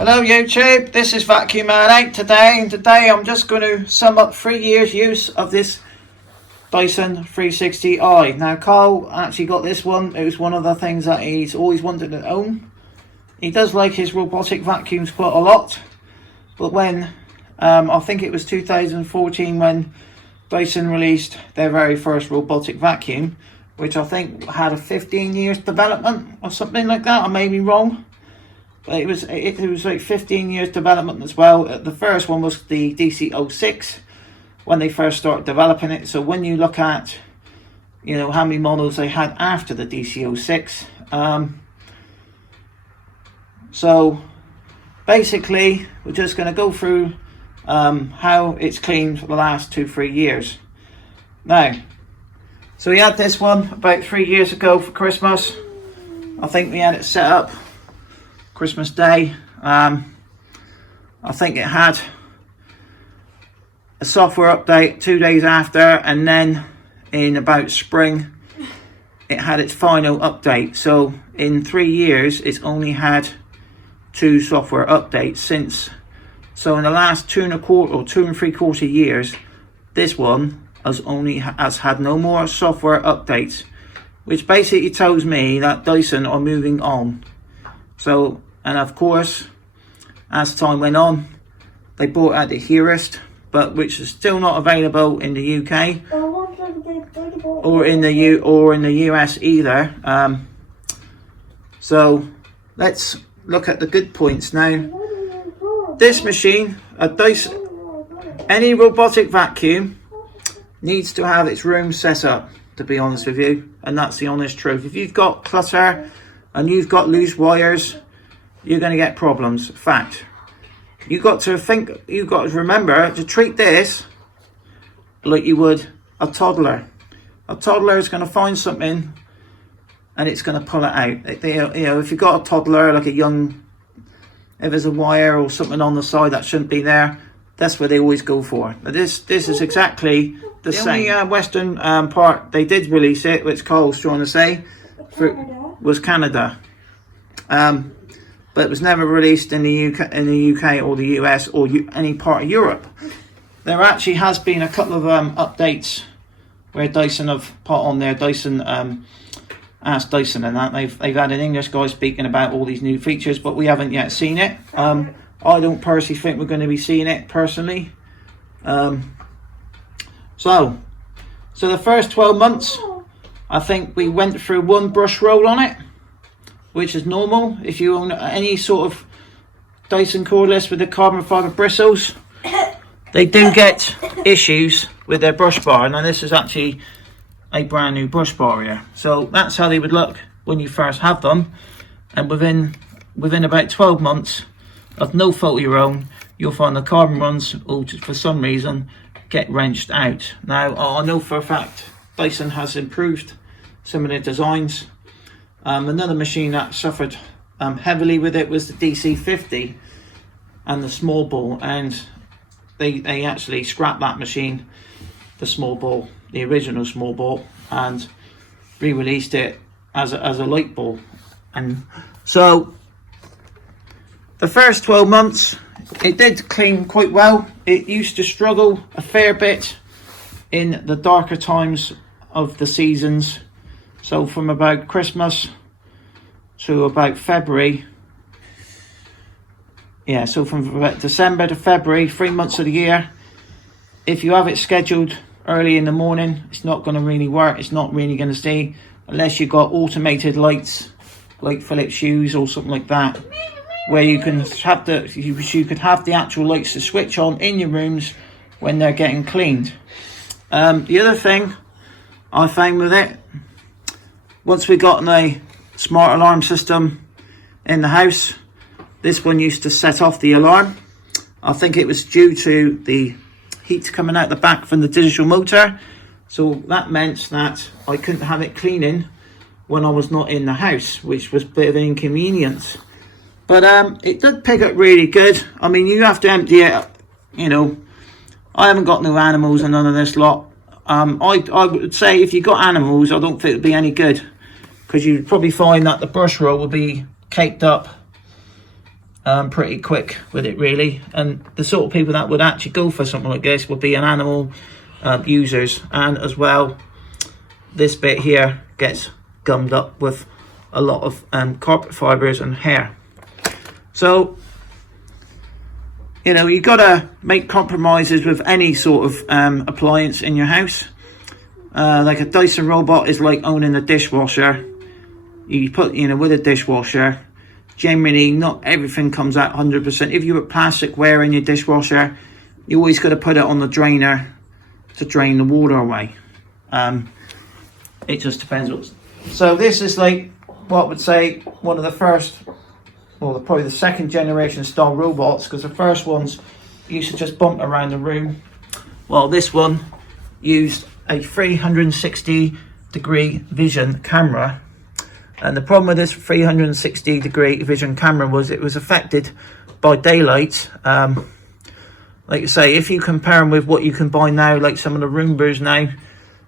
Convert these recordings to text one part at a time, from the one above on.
Hello YouTube, this is Vacuum Man 8 today, and today I'm just going to sum up 3 years use of this Dyson 360i. Now Carl actually got this one. It was one of the things that he's always wanted to own. He does like his robotic vacuums quite a lot, but when I think it was 2014 when Dyson released their very first robotic vacuum, which I think had a 15 years development or something like that. I may be wrong. It was like 15 years development as well. The first one was the DC06 when they first started developing it. So when you look at, you know, how many models they had after the DC06, so basically we're just going to go through how it's cleaned for the last 2-3 years. Now, so we had this one about 3 years ago for Christmas. I think we had it set up Christmas Day. I think it had a software update 2 days after, and then in about spring it had its final update. So in 3 years it's only had 2 software updates since. So in the last 2.25 or 2.75 years, this one has had no more software updates, which basically tells me that Dyson are moving on. So, and of course, as time went on, they brought out the Hearest, but which is still not available in the UK or in the US either. So let's look at the good points now. This machine, a Dyson, any robotic vacuum needs to have its room set up, to be honest with you, and that's the honest truth. If you've got clutter and you've got loose wires, you're going to get problems. Fact. You've got to remember to treat this like you would a toddler. A toddler is going to find something and it's going to pull it out. You know, if you've got a toddler, like a young, if there's a wire or something on the side that shouldn't be there, that's what they always go for. Now this is exactly the same. The only Western part they did release it, which Carl's trying to say, was Canada. But it was never released in the UK or the US or any part of Europe. There actually has been a couple of updates where Dyson have put on their Dyson Ask Dyson and that. They've had an English guy speaking about all these new features, but we haven't yet seen it. I don't personally think we're going to be seeing it personally. So the first 12 months, I think we went through 1 brush roll on it, which is normal if you own any sort of Dyson cordless with the carbon fibre bristles. They do get issues with their brush bar. Now this is actually a brand new brush bar here, so that's how they would look when you first have them. And within about 12 months of no fault of your own, you'll find the carbon runs will, for some reason, get wrenched out. Now I know for a fact Dyson has improved some of their designs. Another machine that suffered heavily with it was the DC50 and the small ball, and they actually scrapped that machine, the small ball, the original small ball, and re-released it as a light ball. And so the first 12 months it did clean quite well. It used to struggle a fair bit in the darker times of the seasons. So from about Christmas to about February, yeah, so from about December to February, 3 months of the year, if you have it scheduled early in the morning, it's not going to really work. It's not really going to stay unless you've got automated lights like Philips Hues or something like that, where you can have you could have the actual lights to switch on in your rooms when they're getting cleaned. The other thing I found with it, once we got a smart alarm system in the house, this one used to set off the alarm. I think it was due to the heat coming out the back from the digital motor, so that meant that I couldn't have it cleaning when I was not in the house, which was a bit of an inconvenience. But it did pick up really good. I mean, you have to empty it, you know. I haven't got no animals and none of this lot. I would say if you got animals, I don't think it'd be any good, because you'd probably find that the brush roll would be caked up pretty quick with it really. And the sort of people that would actually go for something like this would be an animal users. And as well, this bit here gets gummed up with a lot of carpet fibres and hair. So, you know, you gotta make compromises with any sort of appliance in your house. Like a Dyson robot is like owning a dishwasher. You put, you know, with a dishwasher, generally not everything comes out 100%. If you put plastic ware in your dishwasher, you always got to put it on the drainer to drain the water away. It just depends. So this is like what I would say one of the first, well, probably the second generation style robots, because the first ones used to just bump around the room. Well, this one used a 360 degree vision camera. And the problem with this 360 degree vision camera was it was affected by daylight. Like I say, if you compare them with what you can buy now, like some of the Roombas now,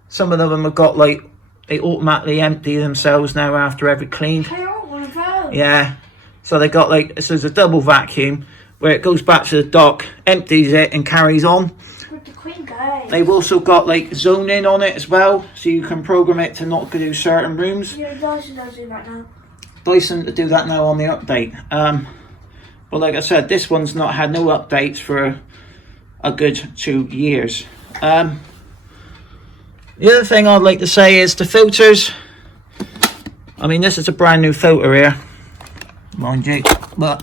some of them have got like, they automatically empty themselves now after every clean. I want one of those. Yeah. So they got like, so there's a double vacuum where it goes back to the dock, empties it and carries on. Where'd the Queen go? They've also got like zoning on it as well, so you can program it to not do certain rooms. Yeah, Dyson does do that now. Dyson to do that now on the update. But like I said, this one's not had no updates for a good 2 years. The other thing I'd like to say is the filters. I mean, this is a brand new filter here, mind you, but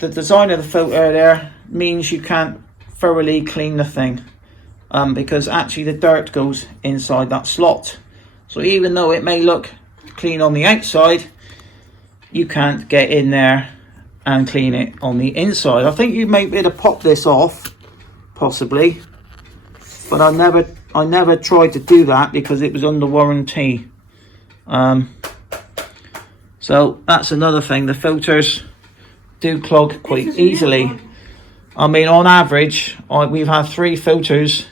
the design of the filter there means you can't thoroughly clean the thing, because actually the dirt goes inside that slot. So even though it may look clean on the outside, you can't get in there and clean it on the inside. I think you may be able to pop this off, possibly, but I never tried to do that because it was under warranty. So that's another thing. The filters do clog quite easily. I mean, on average, we've had 3 filters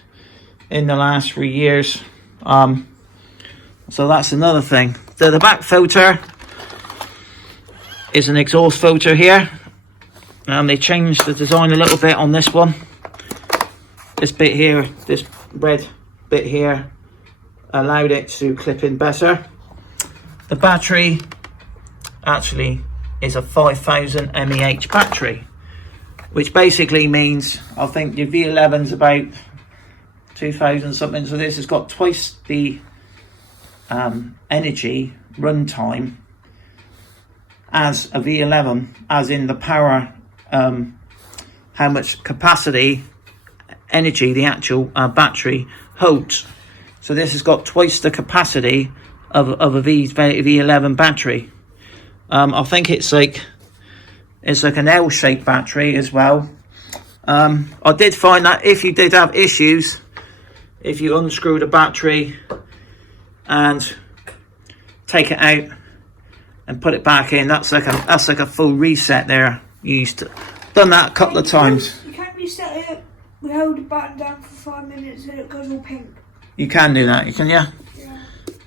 in the last 3 years. So that's another thing. The back filter is an exhaust filter here. They changed the design a little bit on this one. This bit here, this red bit here, allowed it to clip in better. The battery actually is a 5000 mAh battery, which basically means I think your V11's about 2000 something, so this has got twice the energy runtime as a V11, as in the power, how much capacity energy the actual battery holds. So this has got twice the capacity of a V11 battery. I think it's like an L-shaped battery as well. I did find that if you did have issues, if you unscrew the battery and take it out and put it back in, that's like a full reset there. Done that a couple of times. You can't reset it. We hold the button down for 5 minutes and it goes all pink. You can do that, you can, yeah. Yeah.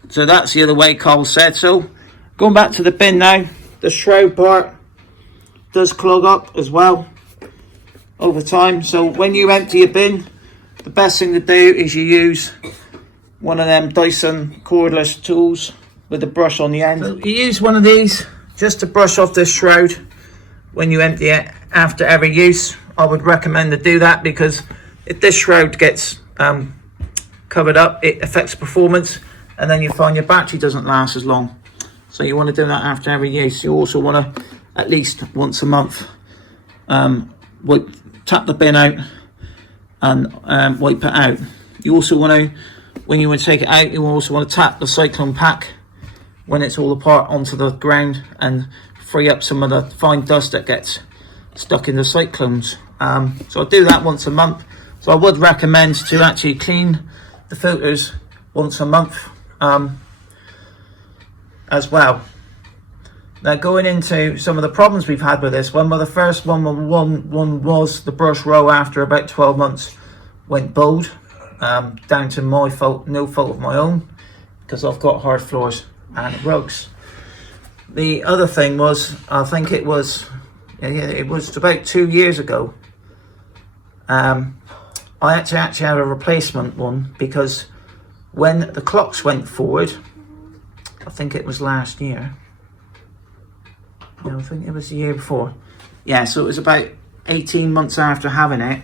So that's the other way Carl said. So going back to the bin now, the shroud part does clog up as well over time. So when you empty your bin, the best thing to do is you use one of them Dyson cordless tools with a brush on the end. So you use one of these just to brush off this shroud when you empty it after every use. I would recommend to do that, because if this shroud gets covered up, it affects performance, and then you find your battery doesn't last as long. So you want to do that after every use. You also want to at least once a month tap the bin out and wipe it out. You also want to, when you want to take it out, you also want to tap the cyclone pack when it's all apart onto the ground and free up some of the fine dust that gets stuck in the cyclones. So I do that once a month. So I would recommend to actually clean the filters once a month as well. Now going into some of the problems we've had with this one, well, the first one was the brush row after about 12 months went bald, down to my fault, no fault of my own, because I've got hard floors and rugs. The other thing was, I think it was Yeah, it was about 2 years ago. I actually had a replacement one because when the clocks went forward, I think it was last year. No, I think it was the year before. Yeah, so it was about 18 months after having it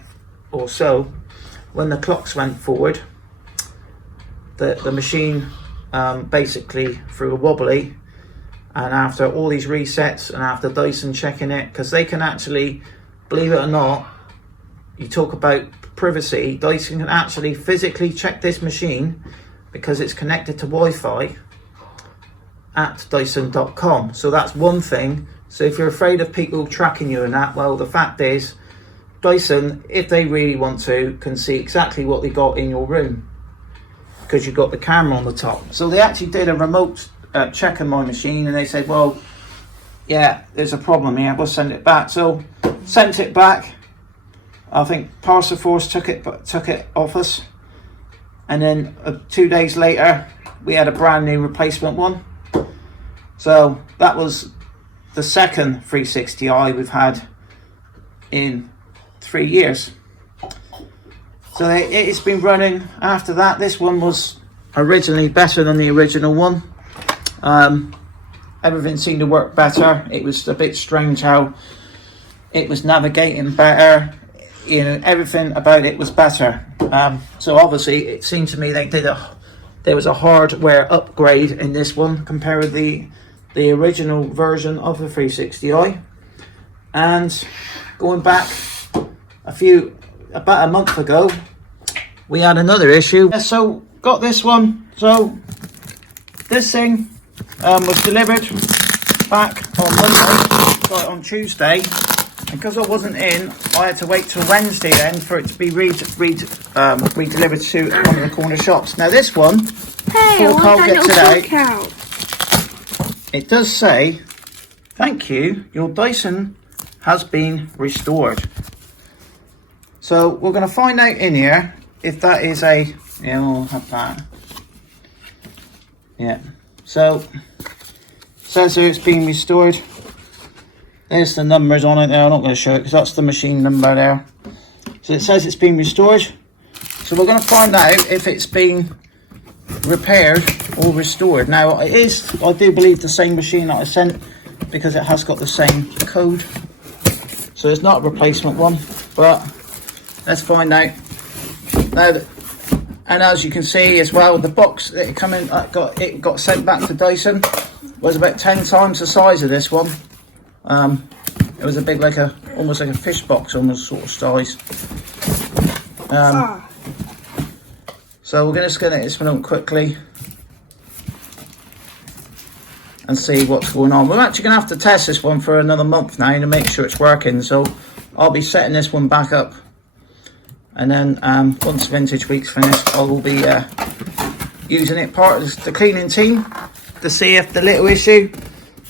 or so, when the clocks went forward, the machine basically threw a wobbly, and after all these resets and after Dyson checking it, because they can actually, believe it or not, you talk about privacy, Dyson can actually physically check this machine because it's connected to Wi-Fi at Dyson.com. So that's one thing. So if you're afraid of people tracking you and that, well, the fact is, Dyson, if they really want to, can see exactly what they got in your room because you've got the camera on the top. So they actually did a remote check on my machine, and they said, well, yeah, there's a problem here, we'll send it back. So sent it back. I think Parcel Force took it off us, and then 2 days later we had a brand new replacement one. So that was the second 360i we've had in 3 years. So it's been running after that. This one was originally better than the original one. Everything seemed to work better. It was a bit strange how it was navigating better. You know, everything about it was better. So obviously it seemed to me they there was a hardware upgrade in this one compared with the original version of the 360i. And going back about a month ago, we had another issue. So got this one. So this thing was delivered back on Monday, sorry, on Tuesday. And because I wasn't in, I had to wait till Wednesday then for it to be redelivered to one of the corner shops. Now this one, before Carl gets it out, it does say, thank you, your Dyson has been restored. So we're going to find out in here if that is a, yeah, we'll have that. Yeah, so it says here it's been restored. There's the numbers on it there. I'm not going to show it because that's the machine number there. So it says it's been restored. So we're going to find out if it's been repaired or restored. Now it is, I do believe, the same machine that I sent because it has got the same code. So it's not a replacement one, but let's find out. Now, and as you can see as well, the box that it got sent back to Dyson was about 10 times the size of this one. It was a big, almost like a fish box, almost sort of size. So we're just going to get this one up quickly and see what's going on. We're actually going to have to test this one for another month now to make sure it's working. So I'll be setting this one back up, and then once Vintage Week's finished, I will be using it part of the cleaning team to see if the little issue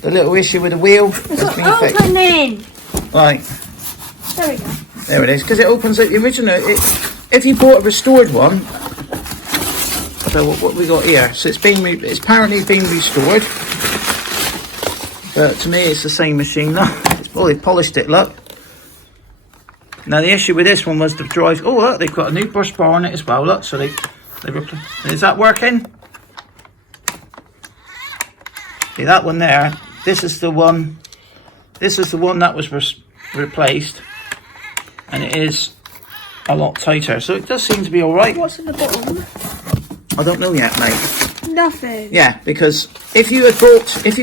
with the wheel has been fixed. Right. There we go. There it is, because it opens up the original. If you bought a restored one, so what we got here? So it's apparently been restored, but to me it's the same machine. Look, they polished it. Look. Now the issue with this one was the drive. Oh look, they've got a new brush bar on it as well. Look, so they is that working? See that one there? This is the one. This is the one that was replaced, and it is a lot tighter. So it does seem to be all right. What's in the bottom? I don't know yet, mate. Nothing. Yeah, because if you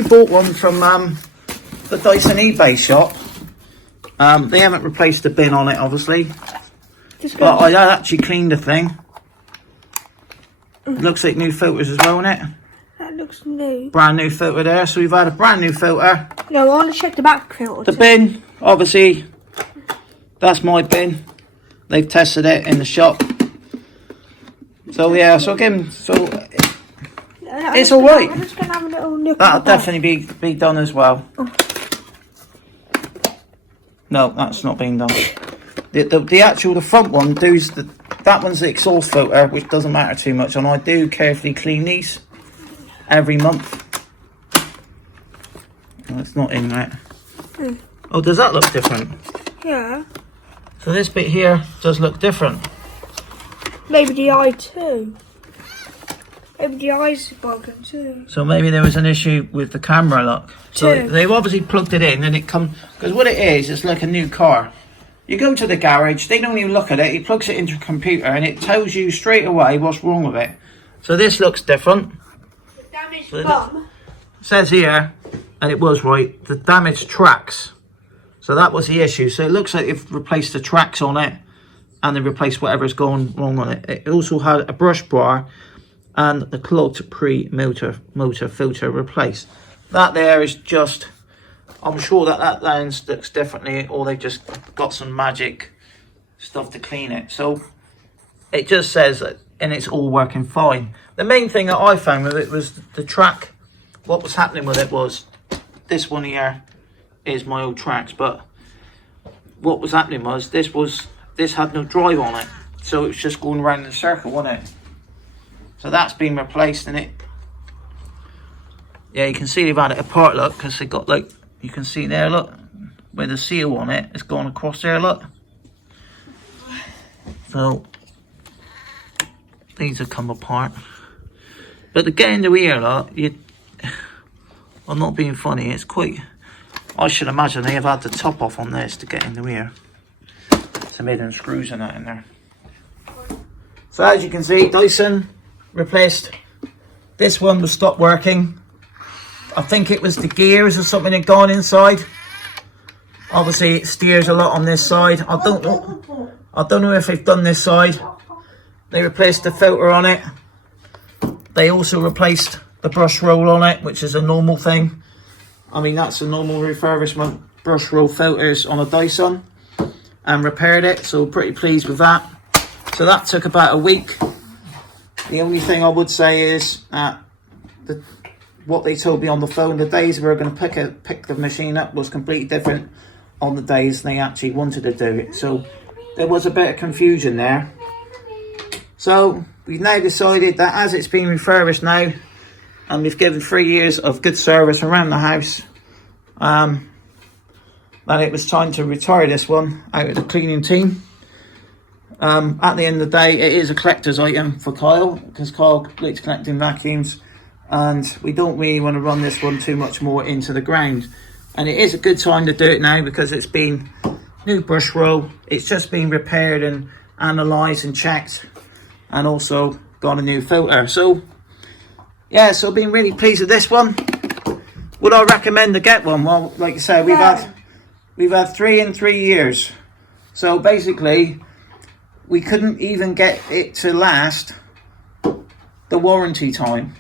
bought one from the Dyson eBay shop, they haven't replaced the bin on it, obviously. But I actually cleaned the thing. It looks like new filters as well, isn't it? That looks new. Brand new filter there. So we've had a brand new filter. No, I want to check the back filter. The bin, obviously, that's my bin. They've tested it in the shop. So yeah, so again, it's all right. I'm just gonna have a little look. That'll definitely be done as well. Oh. No, that's not being done. The front one that one's the exhaust filter, which doesn't matter too much, and I do carefully clean these every month. Oh, it's not in right. Oh, does that look different? Yeah. So this bit here does look different. Maybe the eye too. Maybe the eye's broken too. So maybe there was an issue with the camera lock. So Too. they've obviously plugged it in and it comes, because what it is, it's like a new car. You go to the garage, they don't even look at it, he plugs it into a computer and it tells you straight away what's wrong with it. So this looks different. Damaged So bum. It says here, and it was right, the damaged tracks. So that was the issue. So it looks like they've replaced the tracks on it and they've replaced whatever's gone wrong on it. It also had a brush bar and the clogged pre-motor filter replaced. That there is just, I'm sure that lens looks differently, or they just got some magic stuff to clean it. So it just says that, and it's all working fine. The main thing that I found with it was the track. What was happening with it was, this one here is my old tracks, but what was happening was this had no drive on it, so it was just going around in a circle, wasn't it? So that's been replaced, and it, yeah, you can see they've had it apart, look, because they got, like, you can see there, look, where the seal on it, it's gone across there, look. So these have come apart, but to get in the rear, look, I'm not being funny, it's quite, I should imagine they have had the top off on this to get in the rear. Some hidden screws and that in there. So as you can see, Dyson replaced, this one was stopped working. I think it was the gears or something had gone inside. Obviously it steers a lot on this side. I don't know if they've done this side. They replaced the filter on it. They also replaced the brush roll on it, which is a normal thing. I mean, that's a normal refurbishment, brush roll filters on a Dyson, and repaired it, so pretty pleased with that. So that took about a week. The only thing I would say is what they told me on the phone, the days we were going to pick the machine up was completely different on the days they actually wanted to do it. So there was a bit of confusion there. So we've now decided that as it's been refurbished now, and we've given 3 years of good service around the house, that it was time to retire this one out of the cleaning team. At the end of the day, it is a collector's item for Kyle, because Kyle likes collecting vacuums, and we don't really want to run this one too much more into the ground. And it is a good time to do it now, because it's been new brush roll, it's just been repaired and analysed and checked, and also got a new filter. So yeah, so I've been really pleased with this one. Would I recommend to get one? Well, like I said, we've had 3 in 3 years. So basically, we couldn't even get it to last the warranty time.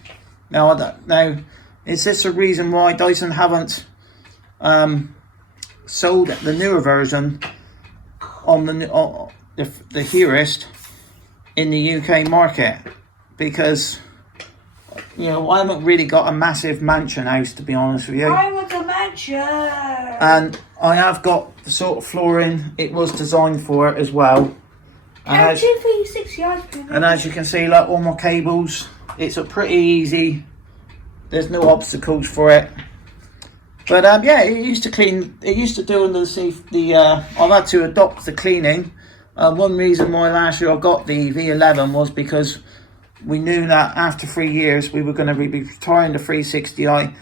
Now, is this a reason why Dyson haven't sold the newer version on the Hearest in the UK market? Because, you know, I haven't really got a massive mansion house, to be honest with you. I want a mansion. And I have got the sort of flooring it was designed for as well. And as you can see, like, all my cables, it's a pretty easy, there's no obstacles for it. But yeah, it used to clean, it used to do I've had to adopt the cleaning. One reason why last year I got the V11 was because we knew that after 3 years we were going to be retiring the 360i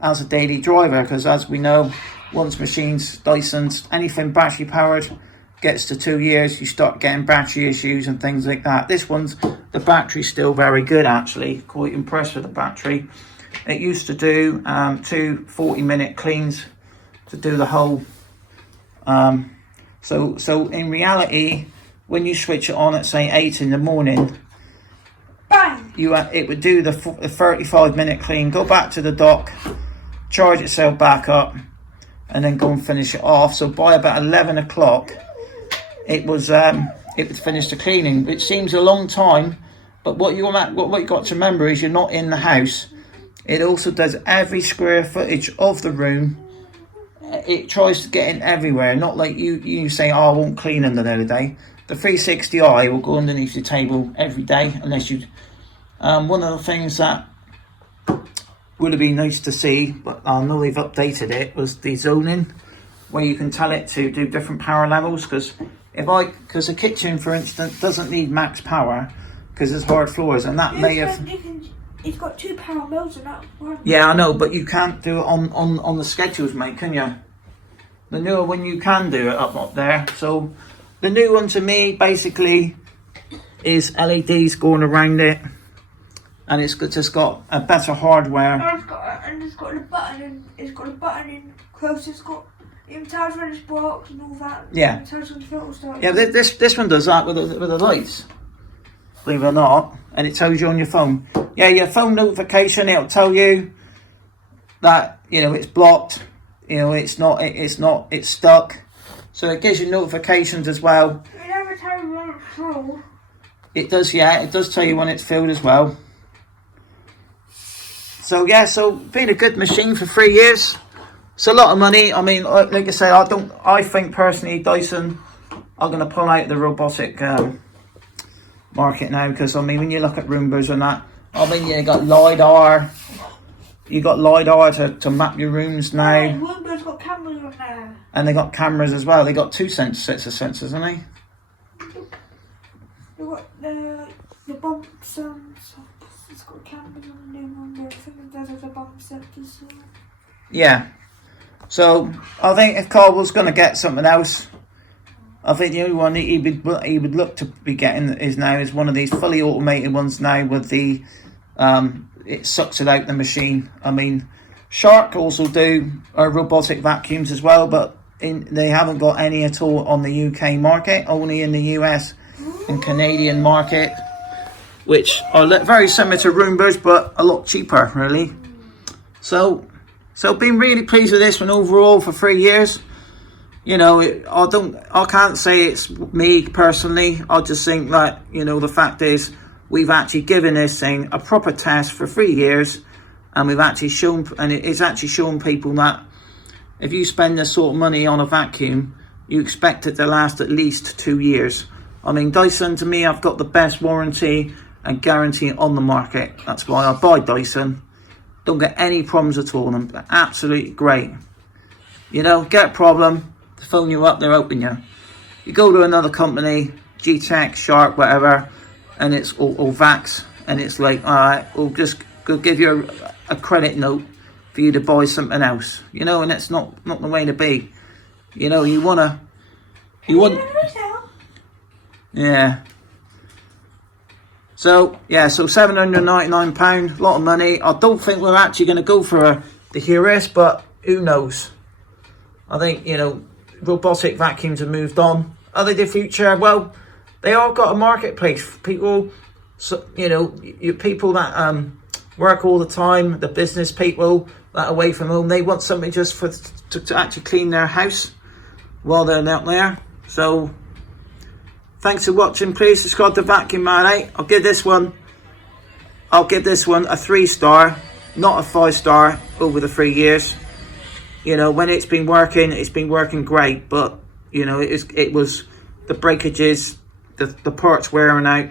as a daily driver, because as we know, once machines, Dysons, anything battery powered gets to 2 years, you start getting battery issues and things like that. This one's, the battery's still very good actually, quite impressed with the battery. It used to do 2 40-minute cleans to do the whole. So in reality, when you switch it on at say 8 in the morning, bang, it would do the 35-minute clean, go back to the dock, charge itself back up, and then go and finish it off. So by about 11 o'clock, it would finish the cleaning, which seems a long time, but what you got to remember is you're not in the house. It also does every square footage of the room. It tries to get in everywhere, not like you say, oh, I won't clean under the other day. The 360i will go underneath your table every day, unless you. One of the things that would have been nice to see, but I know they've updated it, was the zoning. where you can tell it to do different power levels. Because the kitchen, for instance, doesn't need max power because it's hard floors, and that may have. It's got 2 power modes in that one. Yeah, I know, but you can't do it on the schedules, mate, can you? The newer one you can do it up there. So the new one to me basically is LEDs going around it, and it's just got a better hardware. And it's got a button in. It's got a button in close. It's got it tells when it's blocked and all that. Yeah. It tells when the filter starts. Yeah, this one does that with the lights. Believe it or not, and it tells you on your phone. Yeah, your phone notification, it'll tell you that, you know, it's blocked, you know, it's stuck. So it gives you notifications as well. It never tells you when it's full. It does, yeah, it does tell you when it's filled as well. So yeah, so being a good machine for 3 years, it's a lot of money. I mean, like I say, I think personally Dyson are going to pull out the robotic market now, because I mean, when you look at Roombas and that, I mean, you got LiDAR, to map your rooms now. Roombas got cameras on there. And they got cameras as well. They got 2 sets of sensors, haven't they? They got the bumps and it's got cameras on the new one. I think it does have the bump sensors. Yeah. So I think if Carl was going to get something else, I think the only one he would look to be getting is one of these fully automated ones now with the it sucks it out the machine. I mean, Shark also do robotic vacuums as well, but they haven't got any at all on the UK market, only in the US and Canadian market, which are very similar to Roombas but a lot cheaper, really. So been really pleased with this one overall for 3 years. You know, I can't say it's me personally. I just think that, you know, the fact is we've actually given this thing a proper test for 3 years, and we've actually shown, and it's actually shown people that if you spend this sort of money on a vacuum, you expect it to last at least 2 years. I mean, Dyson, to me, I've got the best warranty and guarantee on the market. That's why I buy Dyson. Don't get any problems at all. They're absolutely great. You know, get a problem, they phone you up, they're helping you. You go to another company, G-Tech, Sharp, whatever, and it's or Vax, and it's like, all right, we'll just go give you a credit note for you to buy something else. You know, and it's not the way to be. You know, you want. Yeah. So yeah, so £799, a lot of money. I don't think we're actually going to go for the Heuress, but who knows? I think, you know, robotic vacuums have moved on. Are they the future? Well, they all got a marketplace. People, so, you know, people that work all the time, the business people that are away from home, they want something just to actually clean their house while they're out there. So thanks for watching. Please subscribe to Vacuum Man 8. I'll give this one a 3-star, not a 5-star over the 3 years. You know, when it's been working great, but you know, it was the breakages, the parts wearing out.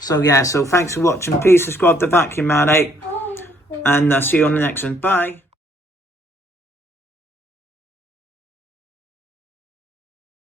So yeah, so thanks for watching. Please subscribe to Vacuum Man 8, and see you on the next one. Bye.